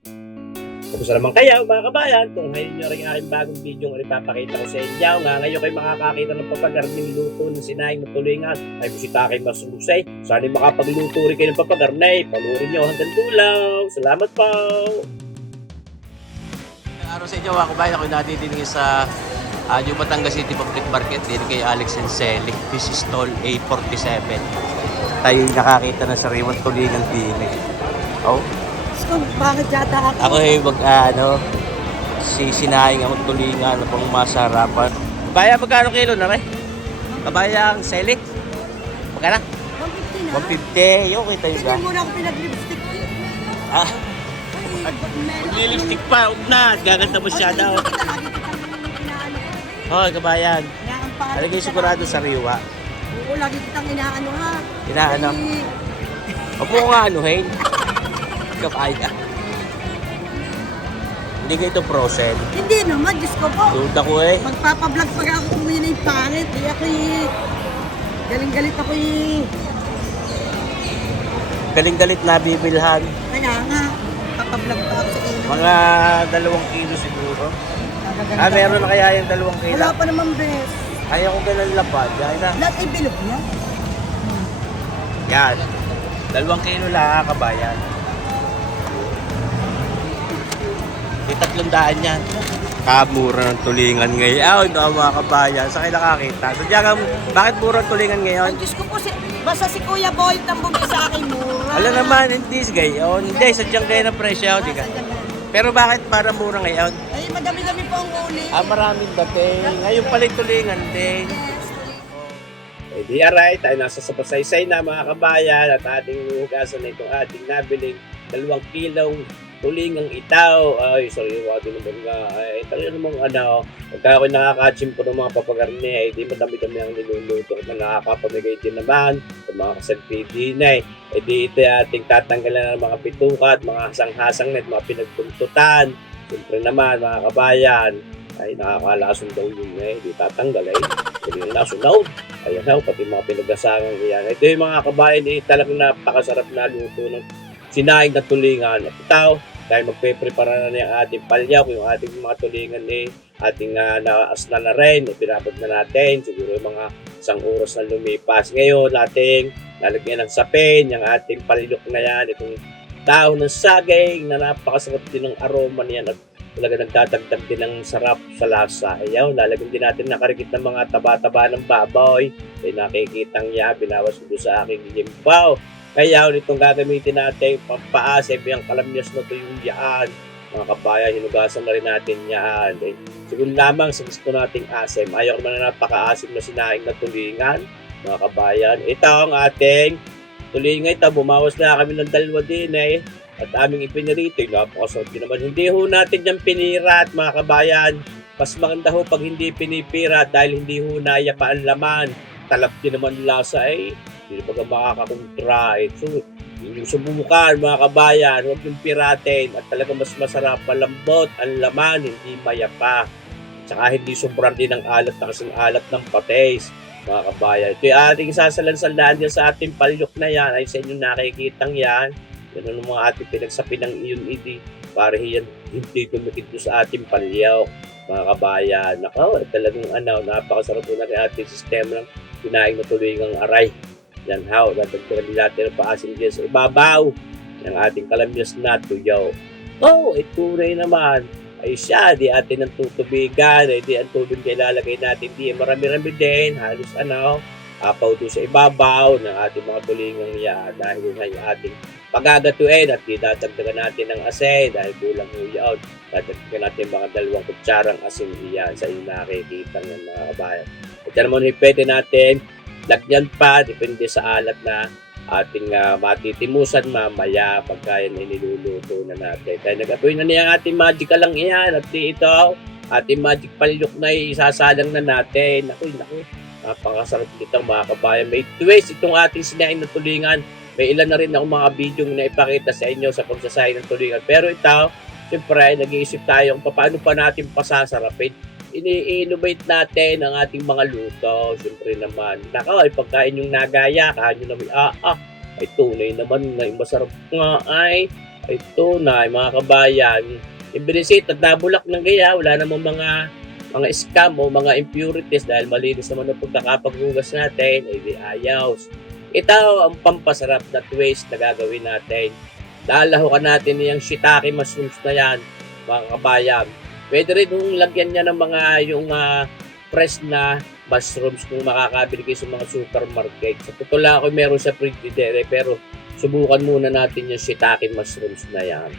Kumusta naman kayo mga kabayan? Kung ngayon nyo rin aking bagong video ang ipapakita ko sa inyo nga ngayon kayo makakakita ng papagarning luto ng sinahing na tulingan ay bisita kayo masusay. Sana makapagluto rin kayo ng papagarnay. Panurin nyo hanggang dulang. Salamat po! Araw sa inyo mga kabayan, ako natitingin sa New Batangas City Public Market din kay Alex and Selly. This is stall A47. Tayo nakakita na sariwang tulingan din eh. Oh. So, bakit yata Ako sinahing ang tulingan na pang masarapan. Kabaya, magkano kilo na rin? Kabaya ang Selly? Magkano? 150 na. 150. Yung kita yun Kasi ba? muna ako pinag-lipstick. Ah, lipstick pa. Huwag na. Gaganda mo siya daw. Oh, kabayan. Talaga yung sigurado sariwa. Oo, lagi kitang inaano ha. Inaano? Huwag mo nga anuhin. Kabayan. Hindi ka ito frozen. Hindi naman, Diyos ko po. Duda ko eh. Magpapablog pag ako kung yun ay pangit. Di ako galing-galit ako Galing-galit na bibilhan. Kaya nga, papablog pa ako sa inyo. Mga 2 kilo siguro. Meron na kaya yung 2 kilo? Wala pa naman, bes. Ayaw ko ganun lapad. Yan na. Lahat ay bilog niya. Yan. 2 kilo lang kabayan. Di 300 yan. Kamura ng tulingan ngayon. Mga kabayan. Sa kayo nakakita. Sadya ka, bakit mura ng tulingan ngayon? Ay, Diyos ko po, basta si Kuya Boy ang bumili sa akin mura. Alam naman, hindi gayon. Hindi, sadyang kayo na presyo. Di ka. Pero bakit para mura ngayon? Ay, madami-dami po ang uli. Maraming dating. Ngayon pala yung tulingan din. Eh di alright, tayo nasa sapasaysay na mga kabayan at ating hugasan na itong ating nabiling 2 kilong tulingang itaw. Ay, sorry, wag din naman nga. Ay, talaga namang pagka ako'y nakakachimpo ng mga papagarni, ay di madami-dami ang niluluto at nakakapamigay din naman sa mga kasalpidi na eh. Eh di ito ating tatanggalan ng mga bituka at mga hasang-hasang na at mga pinagtuntutan. Siyempre naman mga kabayan, ay nakakalason daw yun eh, di tatanggal eh. Hindi yung nasunaw. Ayan ho, pati mga pinagasangan yan. Ito yung mga kabayan eh, talagang napakasarap na luto ng sinahing na tulingan. At ito, dahil magpe-prepara na yung ating palyaw, yung ating mga tulingan eh, ating naasna na rin, pinabot na natin, siguro yung mga 1 oras na lumipas. Ngayon, ating lalagyan ng sapin, yung ating palyok na yan, itong dahon ng saging na napakasarap din ng aroma niyan at talaga nagdadagdag din ng sarap sa lasa. Ayaw, lalagyan din natin nakarikit ng mga taba-taba ng baboy. Ay nakikitang niya, binawas ko sa aking limpaw. Kaya itong gagamitin natin, pampaasip, yung kalamyas na ito yung yaan. Mga kabayan, hinugasan na rin natin yan. Eh, siguro lamang sa gusto nating asim. Ayaw naman na napaka-asim na sinahing na tulingan. Mga kabayan, ito ang ating tulingan. Ito, bumawas na kami ng 2 din eh. At aming ipinirito, napakasarap din naman. Hindi ho natin yung pinirat mga kabayan. Mas maganda ho pag hindi pinipirat dahil hindi ho naya pa ang laman. Talap din naman lasa eh. Hindi na makakakontra eh. So, yung subukan mga kabayan, huwag yung piratin. At talaga mas masarap, malambot ang laman, hindi mayapa. Tsaka hindi sobrang din ang alat na kasing alat ng patis. Mga kabayan, ito yung ating sasalansalaan dyan sa ating palyok na yan. Ay sa inyo nakikitang yan. Yan ang mga ating pinagsapi ng iyon idi para yan hindi dumikit sa ating palyaw mga kabayan. Nakaw, talagang napakasarap po na rin ating sistema ng pinahing na tulingang aray. Yan how, dadagdagan din natin ang paasim dyan sa ibabaw ng ating kalamyas na tuyaw. Oh, tunay naman. Ay siya, di atin ang tutubigan, di ang tubig na ilalagay natin, di marami-rami din, halos apaw doon sa ibabaw ng ating mga tulingang yan dahil nga yung ating pagagatuin at didadagdagan natin ng asin dahil kulang ho yun. Dadagdagan natin mga 2 kutsarang asin iyan sa inyo nakikita ng mga kabayan. At yan naman pwede natin lagyan pa, depende sa alat na ating matitimusan mamaya pagka yan niluluto na natin. Kaya nag-atoy na niya ating magic lang iyan at ito ating magic palyok na isasalang na natin. Naku, napakasarap dito mga kabayan. May twist itong ating sinahing na tulingan. May ilan na rin ako mga video na ipakita sa inyo sa pagsasahin ng tulingan. Pero ito, siyempre, nag-iisip tayo kung paano pa natin pasasarapin. Ini-innovate natin ang ating mga luto. Siyempre naman, ay pagkain yung nagaya, kain nyo namin, ay tunay naman, masarap nga ay ay tunay mga kabayan. Ibinisit at nabulak ng gaya, wala namang mga scam o mga impurities dahil malinis naman ang pagkakapaghugas natin, ay di ayos. Ito ang pampasarap na twist na gagawin natin. Lalahukan natin yung shiitake mushrooms na yan, mga kabayan. Pwede rin kung lagyan niya ng mga yung fresh na mushrooms kung makakabili kayo sa mga supermarket. Sa totoo lang ako meron sa frigidaire pero subukan muna natin yung shiitake mushrooms na yan.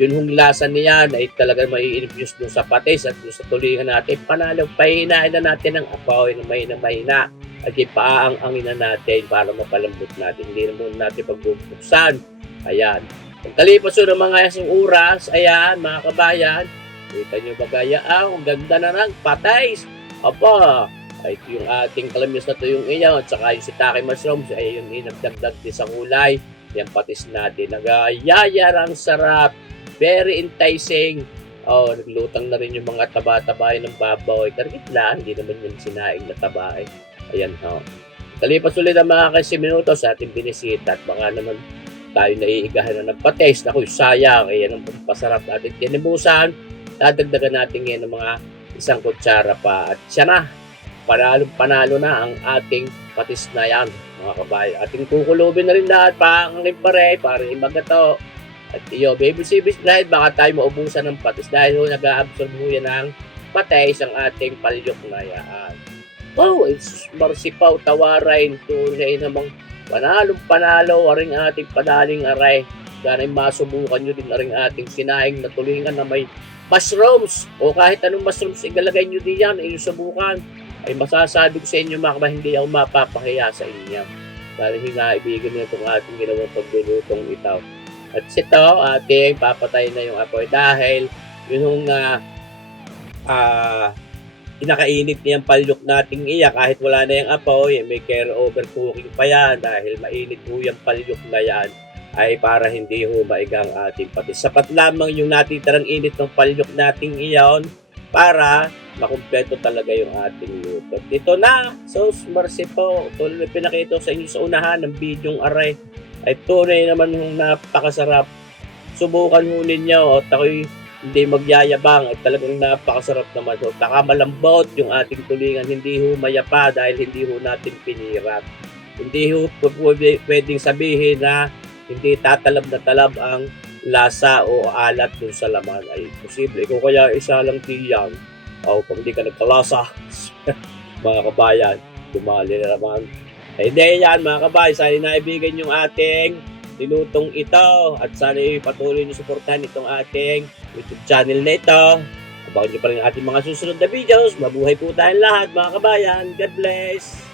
Yun hong lasa niyan ay talaga mai-infuse dun sa patis at dun sa tulingan natin. Panalo, pahinain na natin ang apoy na mahina at ipaang-angin na natin para mapalambot natin. Hindi na muna natin pagbubuksan. Ayan. Pagkalipas yun ng mga isang oras, ayan, mga kabayan, kita nyo ba gaya? Ang ganda na ng patis. Apa, ay yung ating kalamis na tuyong iyaw at saka yung shiitake mushrooms ay yung inagdagdag din sa kulay. Yan patis natin. Nagayayarang sarap. Very enticing. Oh, naglutang na rin yung mga taba-tabay ng babaw. Kargit lang, hindi naman yung sinaing na tabay. Ayan, oh. Kalipas ulit ang mga kasi minuto sa ating binisita at baka naman tayo naiigahan na ng patis. Naku, sayang. Ayan ang pampasarap natin tinibusan. Dadagdagan natin ngayon ng mga isang kutsara pa. At siya na. Panalo na ang ating patis na yan, mga kabayan. Ating kukulubin na rin lahat pangangin pare para imagato. At iyo, baby sibis dahil baka tayo maubusan ng patis dahil nag-a-absorb mo yan ng patis ang ating palyok na yan. Wow, it's marsipaw, tawaray, tunay namang panalo, aring ating padaling aray. Ganay masubukan nyo din aring ating sinaing na tulingan na may mushrooms o kahit anong mushrooms igalagay nyo din yan, ay subukan. Ay masasabi ko sa inyo mga kabayan, hindi ako mapapahiya sa inyo. Dahil hinaibigan nyo itong ating ginawang paglulutong itaw. At ito, ating papatay na yung apoy dahil yun yung pinakainit niyang palyok nating iya kahit wala na yung apoy, may care overcooking pa yan dahil mainit po yung palyok na yan ay para hindi ho maigang ating patis. Sapat lamang yung natitirang init ng palyok nating iyon para makumpleto talaga yung ating luto. Dito na, sauce marsipaw. Tulad na pinakita sa inyo sa unahan ng bidyong aray ay tunay naman yung napakasarap. Subukan ho ninyo at ako'y hindi magyayabang at talagang napakasarap naman ho. Nakamalambot yung ating tulingan, hindi ho mayapa dahil hindi ho natin pinirap. Hindi ho pwedeng sabihin na hindi tatalab na talab ang lasa o alat dun sa laman. Ay posible. Kung kaya isa lang tiyang o kung hindi ka nagkalasa mga kabayan, dumali na naman. Hindi yan mga kabayan, sana naibigan yung ating nilutong ito at sana patuloy nyo suportahan itong ating YouTube channel na ito. Abangan nyo pa rin ang ating mga susunod na videos. Mabuhay po tayong lahat mga kabayan. God bless!